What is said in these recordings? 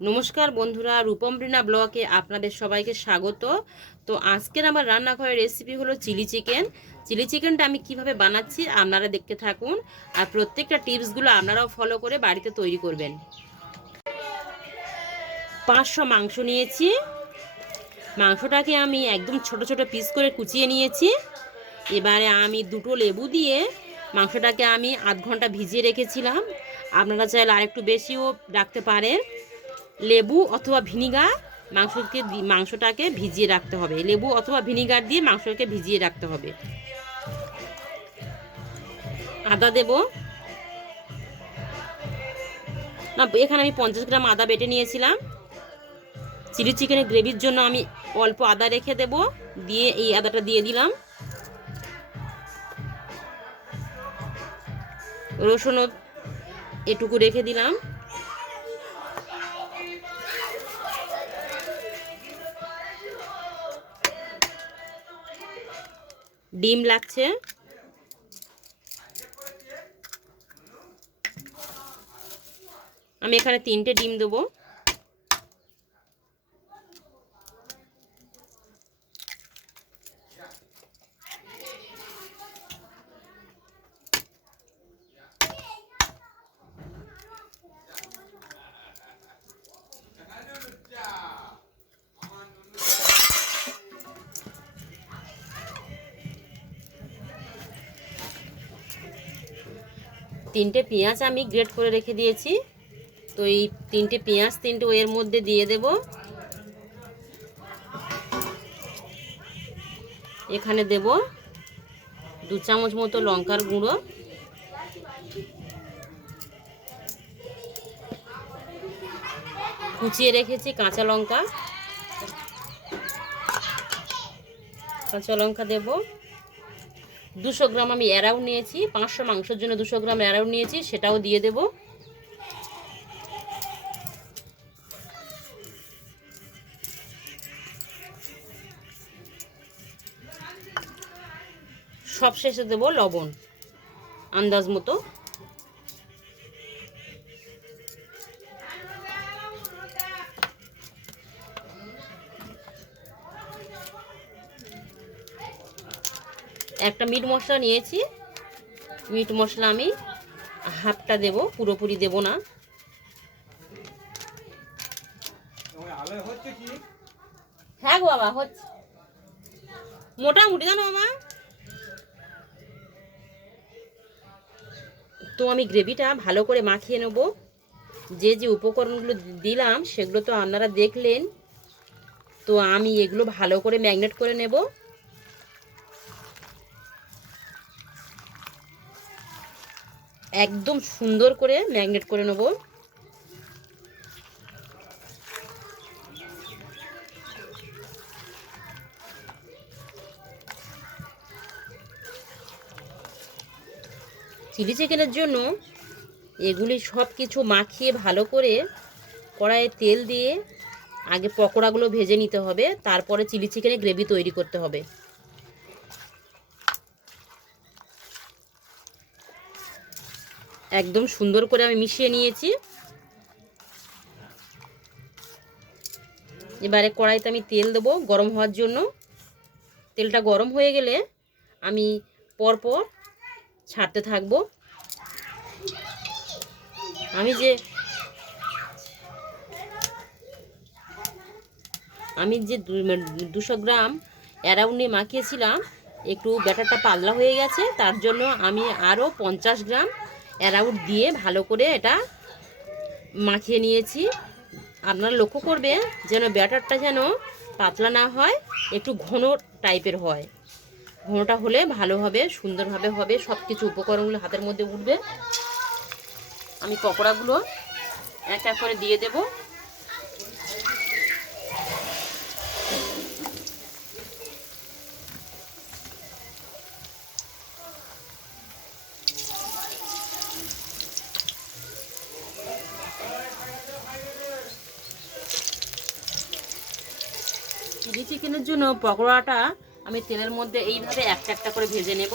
নমস্কার বন্ধুরা, রূপম রিনা ব্লগে আপনাদের সবাইকে স্বাগত। তো আজকের আমার রান্নাঘরের রেসিপি হলো চিলি চিকেন। চিলি চিকেনটা আমি কিভাবে বানাচ্ছি আপনারা দেখতে থাকুন, আর প্রত্যেকটা টিপসগুলো আপনারাও ফলো করে বাড়িতে তৈরি করবেন। 500 মাংস নিয়েছি। মাংসটাকে আমি একদম ছোট ছোট পিস করে কুচিয়ে নিয়েছি। এবারে আমি 2টো লেবু দিয়ে মাংসটাকে আমি আধ ঘন্টা ভিজিয়ে রেখেছিলাম। আপনারা চাইলে আরেকটু বেশিও রাখতে পারেন। লেবু অথবা ভিনিগার মাংসটাকে ভিজিয়ে রাখতে হবে। লেবু অথবা ভিনিগার দিয়ে মাংসটাকে ভিজিয়ে রাখতে হবে। আদা দেব না, এখানে আমি 50 গ্রাম আদা বেটে নিয়েছিলাম। চিলি চিকেনের গ্রেভির জন্য আমি অল্প আদা রেখে দেব, দিয়ে এই আদাটা দিয়ে দিলাম। রসুনও এটুকু রেখে দিলাম। ডিম লাগছে, আমি এখানে 3টে ডিম দেবো। তিনটে পেঁয়াজ আমি গ্রেট করে রেখে দিয়েছি। তো এই 3টে পেঁয়াজ এর মধ্যে দিয়ে দেব। এখানে দেব 2 চামচ মতো লঙ্কার গুঁড়ো, কুচিয়ে রেখেছি কাঁচা লঙ্কা দেব। 200 গ্রাম আমি অ্যারাউন্ড নিয়েছি, 500 মাংসের জন্য 200 গ্রাম অ্যারাউন্ড নিয়েছি, সেটাও দিয়ে দেব। সব শেষে দেব লবণ আন্দাজ মতো। একটা মিট মশলা নিয়েছি, মিট মশলা আমি হাফটা দেব, পুরোপুরি দেব না। হ্যাঁ গো বাবা, হচ্ছে মোটামুটি, জানো মামা। তো আমি গ্রেভিটা ভালো করে মাখিয়ে নেব। যে যে উপকরণগুলো দিলাম সেগুলো তো আপনারা দেখলেন। তো আমি এগুলো ভালো করে ম্যারিনেট করে নেব। একদম সুন্দর করে ম্যারিনেট করে নেব। চিলি চিকেনের জন্য এগুলি সব কিছু মাখিয়ে ভালো করে কড়াইয়ে তেল দিয়ে আগে পকোড়াগুলো ভেজে নিতে হবে, তারপরে চিলি চিকেনের গ্রেভি তৈরি করতে হবে। একদম সুন্দর করে আমি মিশিয়ে নিয়েছি। এবারে কড়াইতে আমি তেল দেবো গরম হওয়ার জন্য। তেলটা গরম হয়ে গেলে আমি পরপর ছাড়তে থাকবো। আমি যে 200 গ্রাম অ্যারাউন্ড নিয়ে মাখিয়েছিলাম, একটু ব্যাটারটা পাতলা হয়ে গেছে, তার জন্য আমি আরও 50 গ্রাম অ্যারাউন্ড দিয়ে ভালো করে এটা মাখিয়ে নিয়েছি। আপনারা লক্ষ্য করবেন যেন ব্যাটারটা যেন পাতলা না হয়, একটু ঘন টাইপের হয়। ঘনটা হলে ভালো হবে, সুন্দরভাবে হবে, সব কিছু উপকরণগুলো হাতের মধ্যে উঠবে। আমি পকোড়াগুলো এক এক করে দিয়ে দেব। চিলি চিকেনের জন্য পকোড়াটা আমি তেলের মধ্যে এইভাবে একটা একটা করে ভেজে নেব।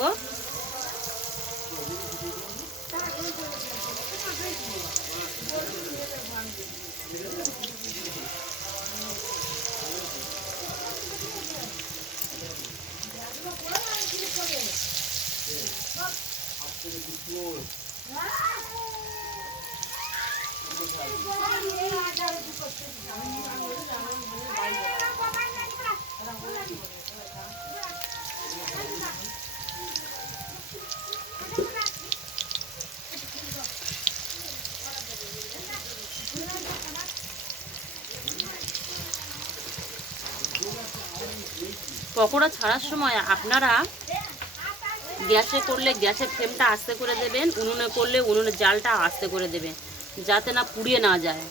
পকোড়া ছাড়ার সময় আপনারা গ্যাসে করলে গ্যাসের ফ্লেমটা আস্তে করে দেবেন, উনুনে করলে উনুনের জালটা আস্তে করে দেবেন, যাতে না পুড়িয়ে না যায়।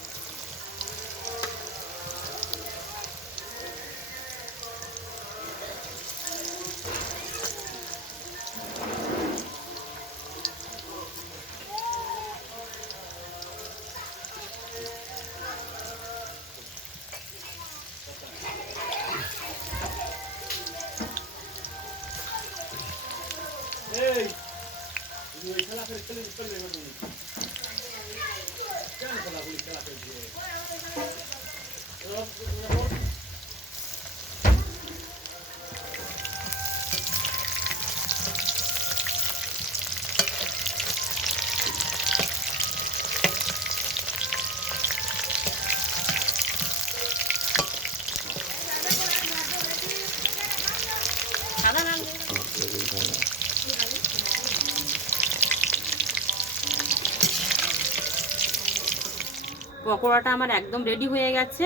পকোড়াটা আমার একদম রেডি হয়ে গেছে।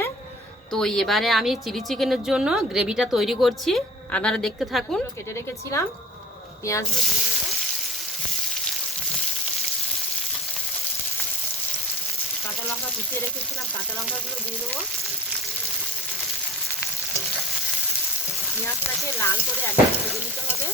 তো এবারে আমি চিলি চিকেনের জন্য গ্রেভিটা তৈরি করছি, আপনারা দেখতে থাকুন। কেটে রেখেছিলাম পেঁয়াজগুলো দিয়ে দেবো, কাঁচা লঙ্কা কুচিয়ে রেখেছিলাম, কাঁচা লঙ্কাগুলো দিয়ে দেবো। পেঁয়াজটাকে লাল করে একদম ভেজে নিতে হবে।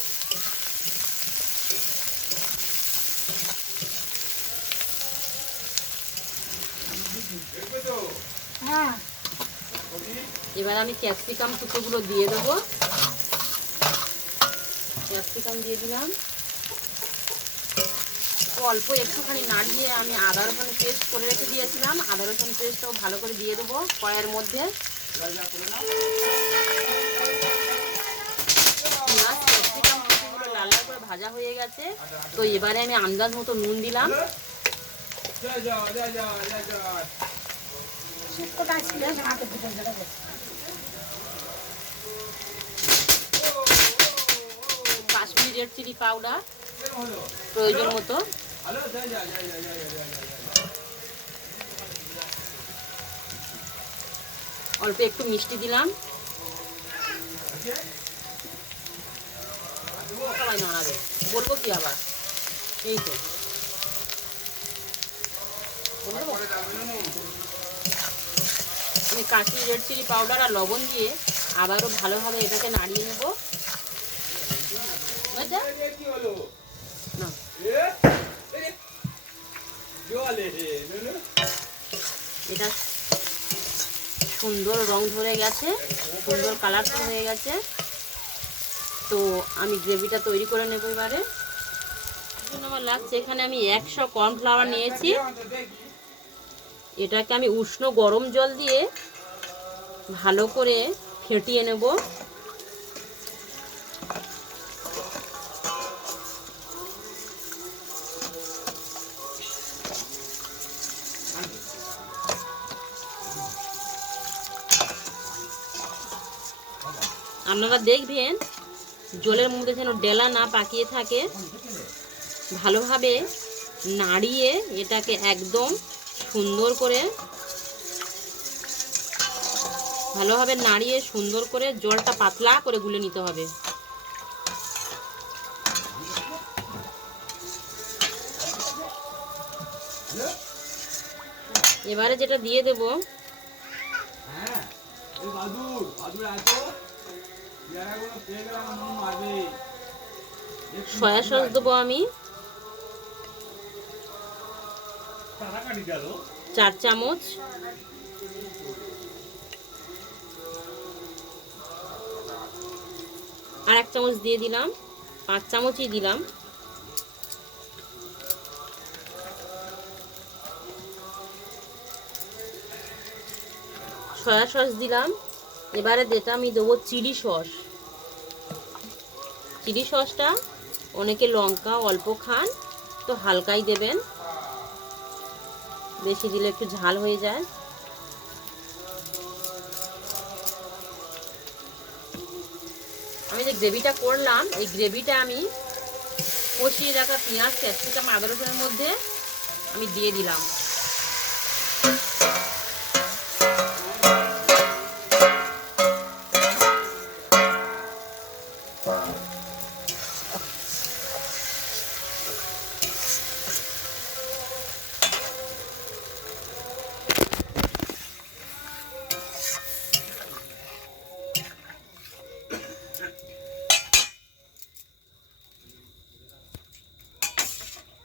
এবার আমি ক্যাপসিকাম টুকরোগুলো দিয়ে দেবো। ক্যাপসিকাম দিয়ে দিলাম, অল্প একটুখানি নাড়িয়ে আমি আদা রসুন পেস্ট করে রেখে দিয়েছিলাম, আদা রসুন পেস্টটাও ভালো করে দিয়ে দেবো কড়াইয়ের মধ্যে। ক্যাপসিকাম টুকরোগুলো লাল লাল করে ভাজা হয়ে গেছে। তো এবারে আমি আন্দাজ মতো নুন দিলাম, কাশ্মীরি রেড চিলি পাউডার প্রয়োজন মতো, অল্প একটু মিষ্টি দিলাম। সবাই নাড়াবে, বলবো কি আবার, এই তো আমি কাশ্মীরি রেড চিলি পাউডার আর লবণ দিয়ে আবারও ভালোভাবে এটাকে নাড়িয়ে নেব। এটা সুন্দর রং ধরে গেছে, সুন্দর কালারফুল হয়ে গেছে। তো আমি গ্রেভিটা তৈরি করে নেব এবারে। আমার লাগছে এখানে আমি 100 কর্নফ্লাওয়ার নিয়েছি, এটাকে আমি উষ্ণ গরম জল দিয়ে ভালো করে ফেটিয়ে নেব। আপনারা দেখবেন জলের মধ্যে যেন ডেলা না পাকিয়ে থাকে, ভালোভাবে নাড়িয়ে এটাকে একদম সুন্দর করে ভালোভাবে নাড়িয়ে সুন্দর করে জলটা পাতলা করে গুলে নিতে হবে। এবারে যেটা দিয়ে দেব সয়া সস দেবো আমি 4 চামচ, আর 1 চামচ দিয়ে দিলাম, 5 চামচই দিলাম। সয়া সস দিলাম। এবারে যেটা আমি দেবো চিলি সস। চিলি সসটা অনেকে লঙ্কা অল্প খান, তো হালকাই দেবেন। বেশি দিলে একটু ঝাল হয়ে যায়। আমি যে গ্রেভিটা করলাম, এই গ্রেভিটা আমি কষিয়ে রাখা পেঁয়াজ, ক্যাপসিকাম, আদা রসুনের মধ্যে আমি দিয়ে দিলাম।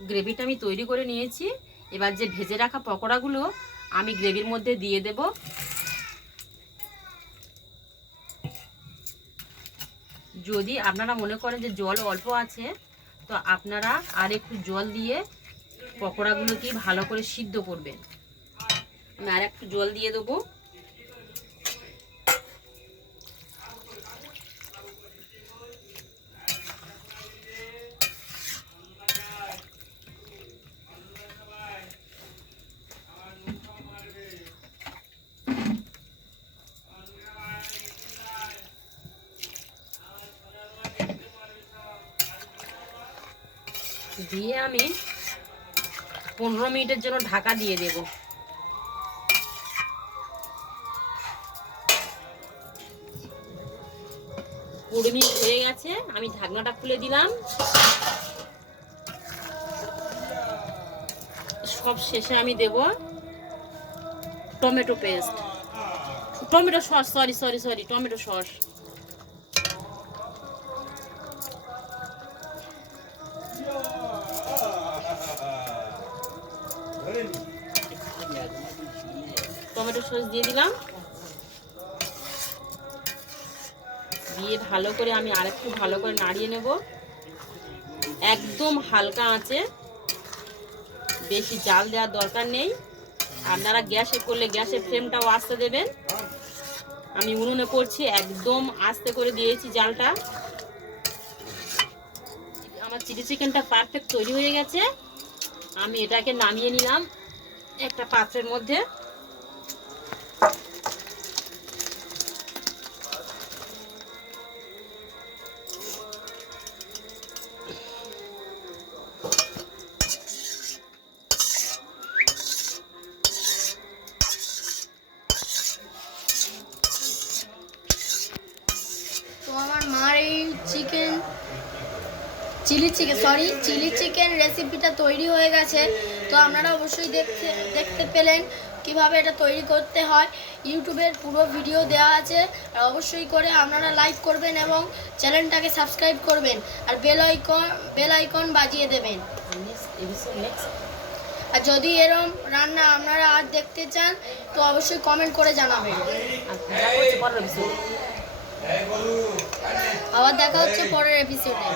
গ্রেভিটা আমি তৈরি করে নিয়েছি। এবার যে ভেজে রাখা পকোড়াগুলো আমি গ্রেভির মধ্যে দিয়ে দেব। যদি আপনারা মনে করেন যে জল অল্প আছে, তো আপনারা আর একটু জল দিয়ে পকোড়াগুলোকে ভালো করে সিদ্ধ করবেন। আমি আর একটু জল দিয়ে দেবো। দিয়ে আমি 15 মিনিটের জন্য ঢাকা দিয়ে দেব। 20 মিনিট হয়ে গেছে, আমি ঢাকনাটা খুলে দিলাম। সব শেষে আমি দেব tomato paste, tomato sauce, sorry tomato sauce. Tomato sauce দিয়ে দিলাম। দিয়ে ভালো করে আমি আরেকটু ভালো করে নাড়িয়ে নেব, একদম হালকা আঁচে, বেশি জাল দেওয়ার দরকার নেই। আপনারা গ্যাসে করলে গ্যাসের ফ্লেমটাও আস্তে দেবেন। আমি উনুনে করছি, একদম আস্তে করে দিয়েছি জালটা। আমার চিলি চিকেনটা পারফেক্ট তৈরি হয়ে গেছে। আমি এটাকে নামিয়ে নিলাম একটা পাত্রের মধ্যে। তো আমার মার এই চিলি চিকেন রেসিপিটা তৈরি হয়ে গেছে। তো আপনারা অবশ্যই দেখতে পেলেন কিভাবে এটা তৈরি করতে হয়। ইউটিউবের পুরো ভিডিও দেওয়া আছে, আর অবশ্যই করে আপনারা লাইক করবেন এবং চ্যানেলটাকে সাবস্ক্রাইব করবেন, আর বেল আইকন বাজিয়ে দেবেন। আর যদি এরকম রান্না আপনারা আর দেখতে চান তো অবশ্যই কমেন্ট করে জানাবেন। আবার দেখা হচ্ছে পরের এপিসোডে।